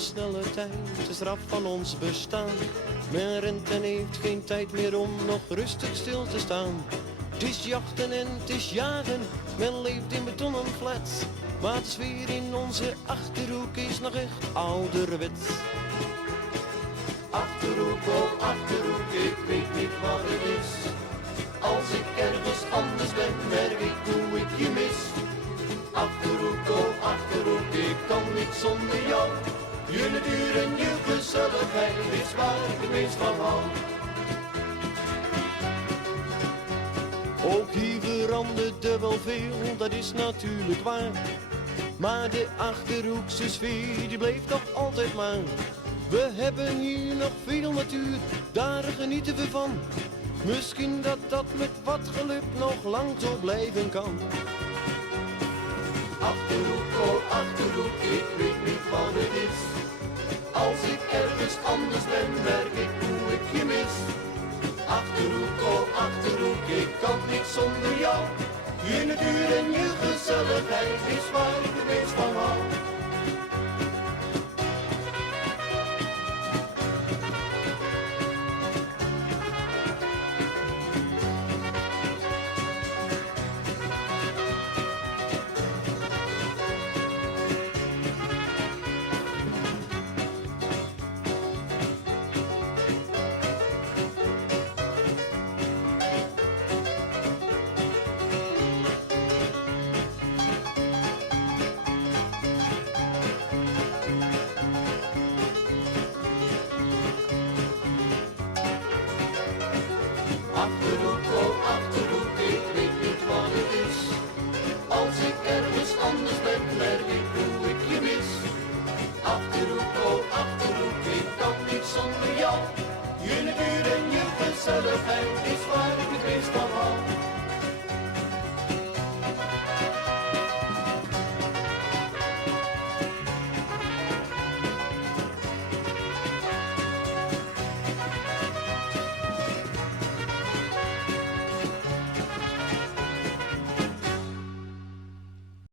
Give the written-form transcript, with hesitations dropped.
snelle tijd, de straf van ons bestaan. Men rent en heeft geen tijd meer om nog rustig stil te staan. Het is jachten en het is jagen, men leeft in betonnen flats. Maar de sfeer in onze Achterhoek is nog echt ouderwets. Achterhoek, oh Achterhoek, ik weet niet wat het is. Als ik ergens anders ben, merk ik hoe ik je mis. Achterhoek, oh Achterhoek, ik kan niet zonder jou. Je natuur en je gezelligheid is waar ik het meest van hou. Ook hier veranderde wel veel, dat is natuurlijk waar. Maar de Achterhoekse sfeer, die bleef toch altijd maar. We hebben hier nog veel natuur, daar genieten we van. Misschien dat dat met wat geluk nog lang zo blijven kan. Achterhoek, oh Achterhoek, ik weet niet wat het is. Als ik ergens anders ben, merk ik hoe ik je mis.